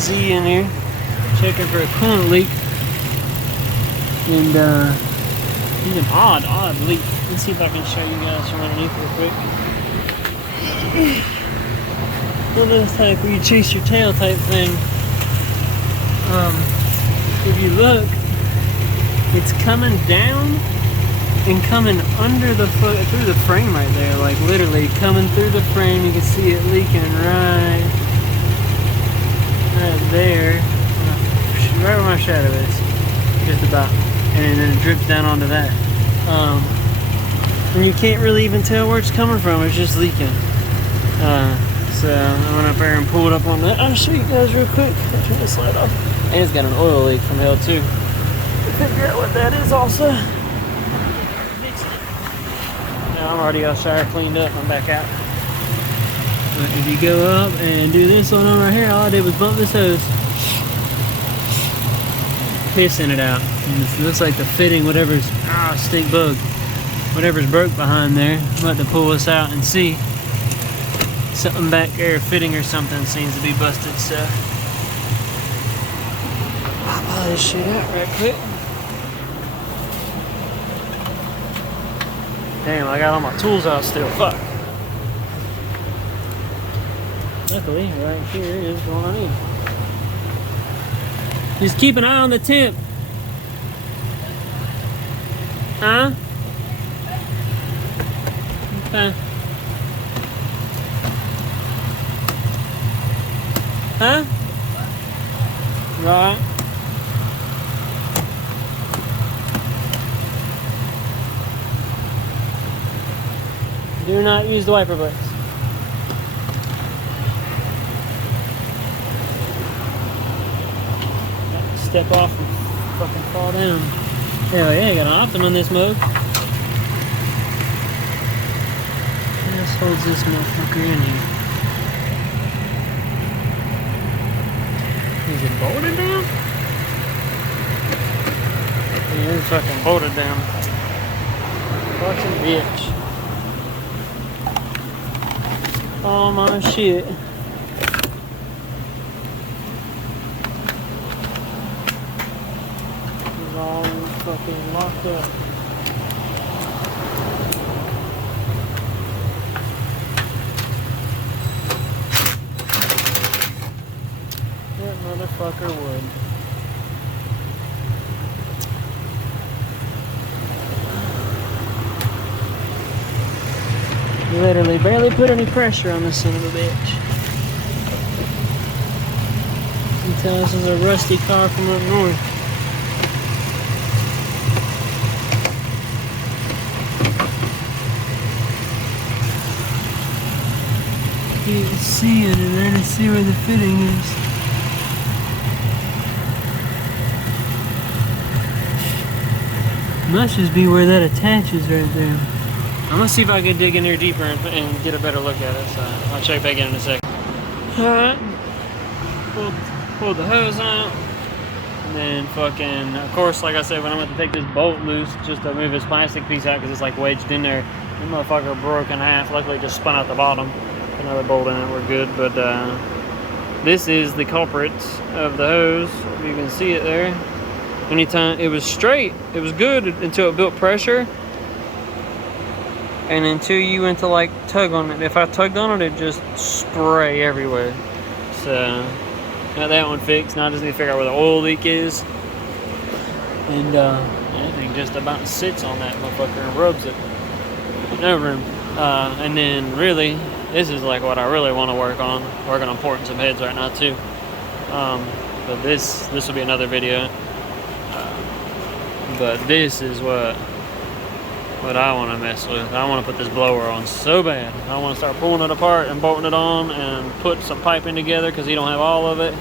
Z in here, checking for a coolant leak. And it's an odd leak. Let's see if I can show you guys from underneath real quick. Well, this type where you chase your tail type thing. If you look, it's coming down and coming under the foot through the frame right there, like literally coming through the frame. You can see it leaking right there, right where my shadow is, just about, and then it drips down onto that. And you can't really even tell where it's coming from. It's just leaking. So I went up there and pulled up on that. I'll show you guys real quick. I'll turn this light off. And it's got an oil leak from hell too. Figure out what that is also. Now I'm already outside cleaned up. I'm back out. But if you go up and do this one on right here, all I did was bump this hose, pissing it out. And it looks like the fitting, whatever's stink bug, whatever's broke behind there. I'm about to pull this out and see. Something back there, fitting or something, seems to be busted. So I'll pull this shit out right quick. Damn, I got all my tools out still. Fuck. Luckily, right here is what I need. Just keep an eye on the temp. Huh? Okay. Huh? Right. Do not use the wiper blades. Step off and fucking fall down. Hell yeah, got an Optim in this mode. This holds this motherfucker in here. Is it bolted down? Yeah, it's fucking bolted down. Fucking bitch. Oh my shit. It's all fucking locked up. That motherfucker would. Literally barely put any pressure on this son of a bitch. You can tell this is a rusty car from up north. You can see it and then see where the fitting is. Must just be where that attaches right there. I'm gonna see if I can dig in here deeper and get a better look at it. So I'll check back in a second. Alright. Pulled the hose out. And then fucking, of course, like I said, when I'm going to take this bolt loose just to move this plastic piece out because it's like wedged in there, the motherfucker broke in half. Luckily it just spun out the bottom. Another bolt in it, we're good. But this is the culprit of the hose. If you can see it there. Anytime it was straight, it was good until it built pressure. And until you went to like tug on it, if I tugged on it, it'd just spray everywhere. So got that one fixed. Now I just need to figure out where the oil leak is. And anything just about sits on that motherfucker and rubs it. No room. And then really, this is like what I really want to work on. Working on porting some heads right now too. But this will be another video. But this is what I want to mess with. I want to put this blower on so bad. I want to start pulling it apart and bolting it on and put some piping together because he don't have all of it.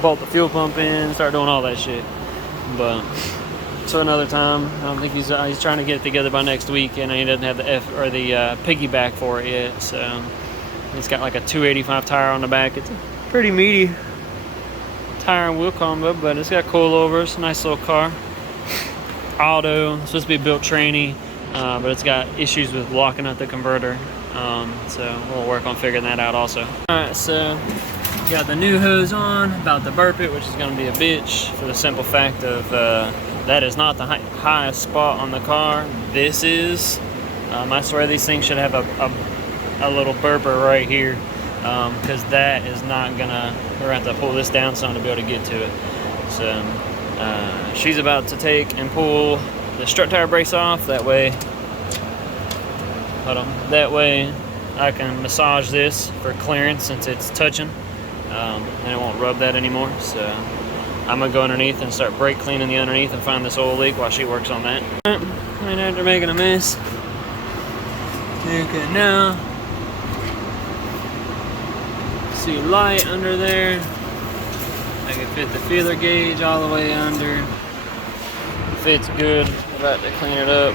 Bolt the fuel pump in, start doing all that shit. But so another time. I don't think he's trying to get it together by next week, and he doesn't have the piggyback for it yet. So it's got like a 285 tire on the back. It's a pretty meaty tire and wheel combo, but it's got coilovers. Nice little car. Auto, it's supposed to be built tranny, but it's got issues with locking up the converter, so we'll work on figuring that out also. Alright, so Got the new hose on, about to burp it, which is going to be a bitch for the simple fact of that is not the highest spot on the car. This is. I swear these things should have a little burper right here, because that is not gonna. We're going to have to pull this down some to be able to get to it. So she's about to take and pull the strut tire brace off. That way, hold on. That way I can massage this for clearance since it's touching. And it won't rub that anymore, so I'm gonna go underneath and start brake cleaning the underneath and find this oil leak while she works on that. And after making a mess, okay, now see light under there. I can fit the feeler gauge all the way under. Fits good. About to clean it up.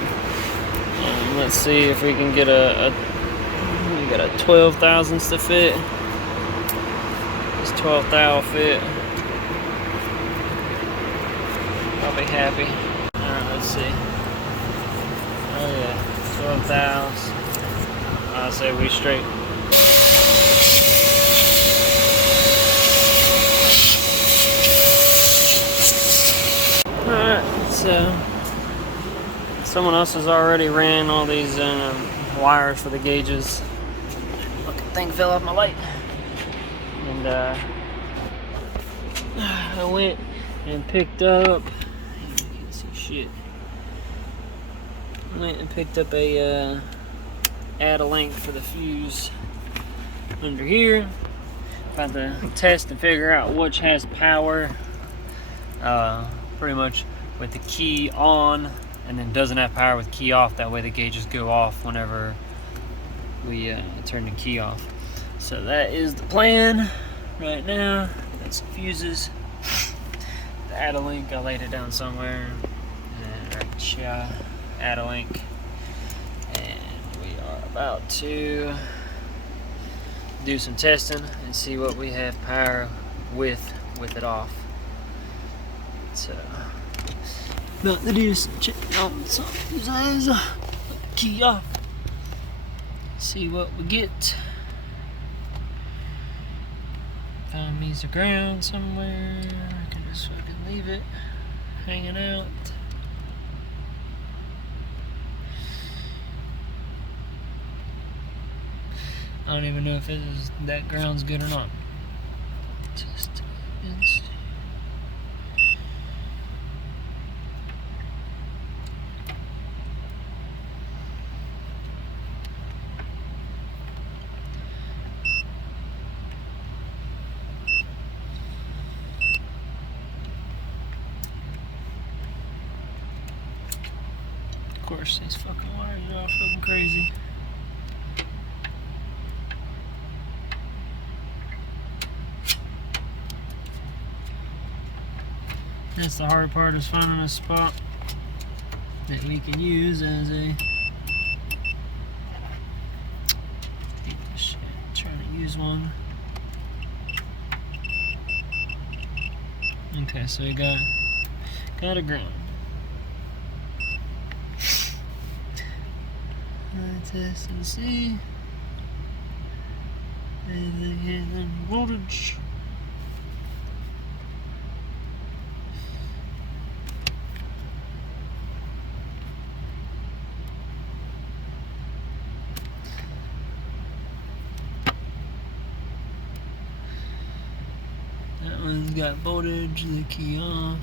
Let's see if we can get we got a 12 thousandths to fit. 12 thou fit. I'll be happy. Alright, let's see. Oh yeah, 12 thous. I'll say we straight. Alright, so someone else has already ran all these wires for the gauges. Fucking thing fell off my light. And I went and picked up, you can't see shit. I went and picked up a add a link for the fuse under here. About to test and figure out which has power, pretty much with the key on, and then doesn't have power with key off. That way the gauges go off whenever we turn the key off. So that is the plan right now. Got some fuses. The add a link, I laid it down somewhere. And right here, add a link. And we are about to do some testing and see what we have power with it off. So, about to do some checking on some fuses. Put the key off. See what we get. Find me some ground somewhere. I can just fucking leave it hanging out. I don't even know if that ground's good or not. Just of course, these fucking wires are all fucking crazy. That's the hard part, is finding a spot that we can use as a trying to use one. Okay, so we got a ground. Test and see. And then voltage. That one's got voltage, the key off.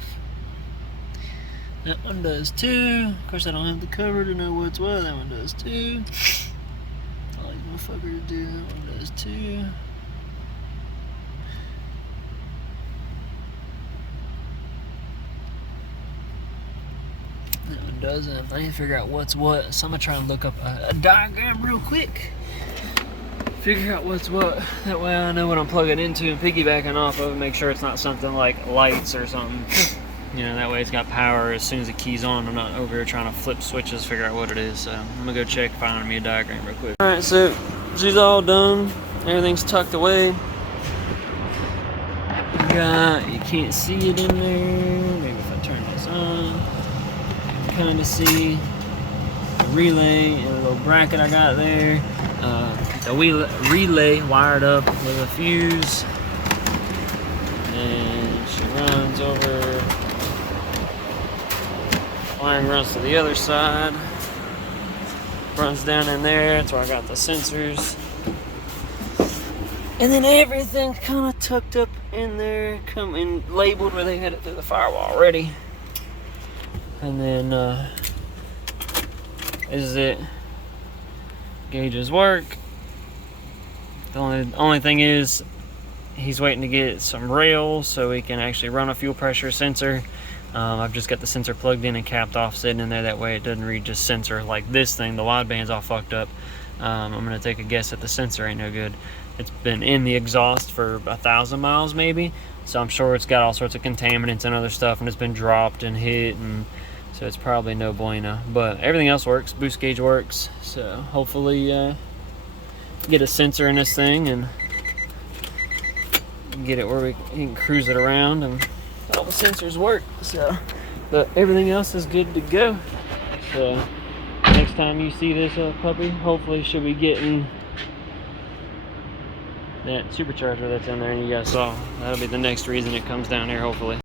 That one does too. Of course, I don't have the cover to know what's what. That one does too. I like motherfucker to do. That one does too. That one doesn't. I need to figure out what's what. So I'm gonna try and look up a diagram real quick. Figure out what's what. That way I know what I'm plugging into and piggybacking off of, and make sure it's not something like lights or something. You know, that way it's got power as soon as the key's on. I'm not over here trying to flip switches, figure out what it is. So I'm gonna go check, find me a diagram real quick. Alright, so she's all done. Everything's tucked away. You can't see it in there. Maybe if I turn this on, you can kind of see the relay and a little bracket I got there. The relay wired up with a fuse. And she runs over. Wiring runs to the other side. Runs down in there. That's where I got the sensors. And then everything's kind of tucked up in there, coming labeled where they had it through the firewall already. And then this is it. Gauges work. The only thing is he's waiting to get some rails so he can actually run a fuel pressure sensor. I've just got the sensor plugged in and capped off, sitting in there. That way it doesn't read just sensor like this thing. The wideband's all fucked up. I'm gonna take a guess that the sensor ain't no good. It's been in the exhaust for 1,000 miles maybe, so I'm sure it's got all sorts of contaminants and other stuff, and it's been dropped and hit, and so it's probably no bueno. But everything else works. Boost gauge works, so hopefully get a sensor in this thing and get it where we can cruise it around and all the sensors work. So, but everything else is good to go. So next time you see this puppy, hopefully she'll be getting that supercharger that's in there and you guys saw. That'll be the next reason it comes down here, hopefully.